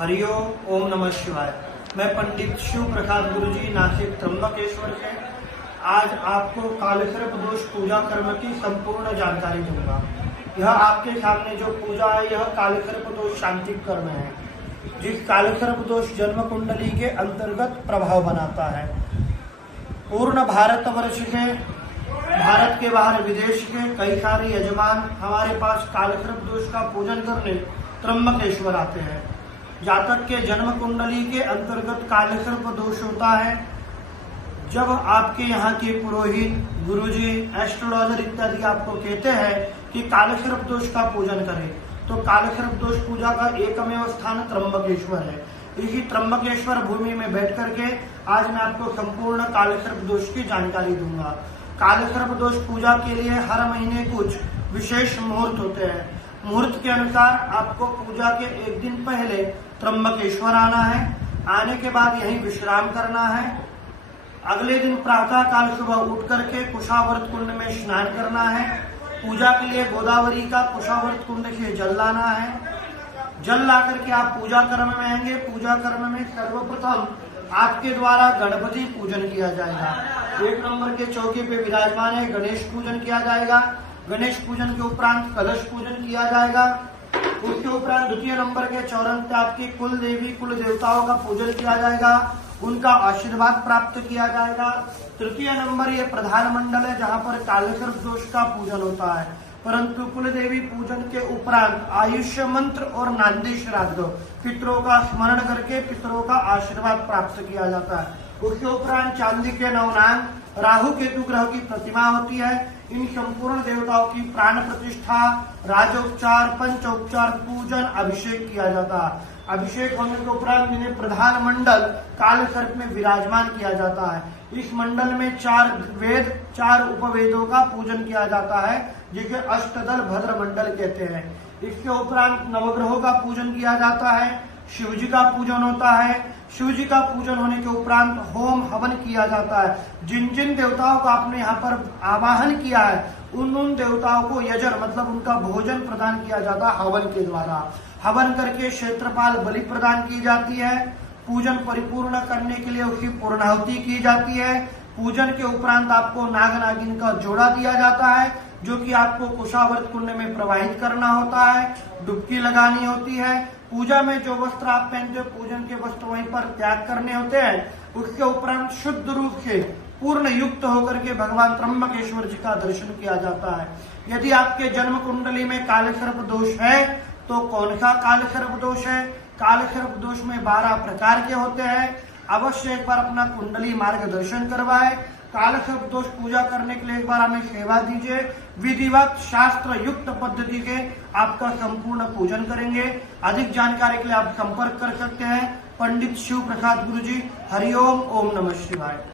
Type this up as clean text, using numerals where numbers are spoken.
हरिओम ओम नमः शिवाय। मैं पंडित शिव प्रसाद गुरुजी नासिक त्र्यंबकेश्वर से आज आपको कालसर्प दोष पूजा कर्म की संपूर्ण जानकारी दूंगा। यह आपके सामने जो पूजा है यह कालसर्प दोष शांति कर्म है, जिस कालसर्प दोष जन्म कुंडली के अंतर्गत प्रभाव बनाता है। पूर्ण भारतवर्ष के, भारत के बाहर विदेश के कई सारे यजमान हमारे पास कालसर्प दोष का पूजन करने त्र्यंबकेश्वर आते हैं। जातक के जन्म कुंडली के अंतर्गत कालसर्प दोष होता है। जब आपके यहाँ के पुरोहित, गुरुजी, एस्ट्रोलॉजर इत्यादि आपको कहते हैं कि कालसर्प दोष का पूजन करें, तो कालसर्प दोष पूजा का एकमेव स्थान त्र्यंबकेश्वर है। इसी त्र्यंबकेश्वर भूमि में बैठ करके आज मैं आपको संपूर्ण कालसर्प दोष की जानकारी दूंगा। कालसर्प दोष पूजा के लिए हर महीने कुछ विशेष मुहूर्त होते हैं। मुहूर्त के अनुसार आपको पूजा के एक दिन पहले त्र्यंबकेश्वर आना है। आने के बाद यहीं विश्राम करना है। अगले दिन प्रातः काल सुबह उठ करके कुशावर्त कुंड में स्नान करना है। पूजा के लिए गोदावरी का कुशावर्त कुंड से जल लाना है। जल ला करके आप पूजा कर्म में आएंगे। पूजा कर्म में सर्वप्रथम आपके द्वारा गणपति पूजन किया जाएगा। 1 नंबर के चौके पे विराजमान है, गणेश पूजन किया जाएगा। गणेश पूजन के उपरांत कलश पूजन किया जाएगा। उसके उपरांत द्वितीय नंबर के चौरन पे आपकी कुल देवी, कुल देवताओं का पूजन किया जाएगा, उनका आशीर्वाद प्राप्त किया जाएगा। तृतीय नंबर ये प्रधान मंडल है जहाँ पर कालसर्प दोष का पूजन होता है। परंतु कुल देवी पूजन के उपरांत आयुष्य मंत्र और नांदी श्राद्ध, पितरों का स्मरण करके पितरों का आशीर्वाद प्राप्त किया जाता है। उसके उपरांत चांदी के नवनांग, राहु केतु ग्रह की प्रतिमा होती है। इन संपूर्ण देवताओं की प्राण प्रतिष्ठा, राजोपचार, पंचोपचार, पूजन, अभिषेक किया जाता है। अभिषेक होने के उपरांत इन्हें प्रधान मंडल कालसर्प में विराजमान किया जाता है। इस मंडल में 4 वेद, 4 उपवेदों का पूजन किया जाता है, जिसे अष्टदल भद्र मंडल कहते हैं। इसके उपरांत नवग्रहों का पूजन किया जाता है। शिव जी का पूजन होता है। शिव जी का पूजन होने के उपरांत होम हवन किया जाता है। जिन जिन देवताओं का आपने यहाँ पर आवाहन किया है उन देवताओं को यजन मतलब उनका भोजन प्रदान किया जाता है हवन के द्वारा। हवन करके क्षेत्रपाल बलि प्रदान की जाती है। पूजन परिपूर्ण करने के लिए उसकी पूर्णाहुति की जाती है। पूजन के उपरांत आपको नाग नागिन का जोड़ा दिया जाता है, जो कि आपको कुशावर्त कुंड में प्रवाहित करना होता है, डुबकी लगानी होती है। पूजा में जो वस्त्र आप पहनते हो, पूजन के वस्त्र वहीं पर त्याग करने होते हैं। उसके उपरांत शुद्ध रूप से पूर्ण युक्त होकर के भगवान त्र्यंबकेश्वर जी का दर्शन किया जाता है। यदि आपके जन्म कुंडली में कालसर्प दोष है तो कौन सा कालसर्प दोष है? कालसर्प दोष में 12 प्रकार के होते हैं। अवश्य एक बार अपना कुंडली मार्गदर्शन करवाए। कालसर्प दोष पूजा करने के लिए एक बार हमें सेवा दीजिए। विधिवत शास्त्र युक्त पद्धति के आपका संपूर्ण पूजन करेंगे। अधिक जानकारी के लिए आप संपर्क कर सकते हैं पंडित शिव प्रसाद गुरुजी। हरिओम ओम नमः शिवाय।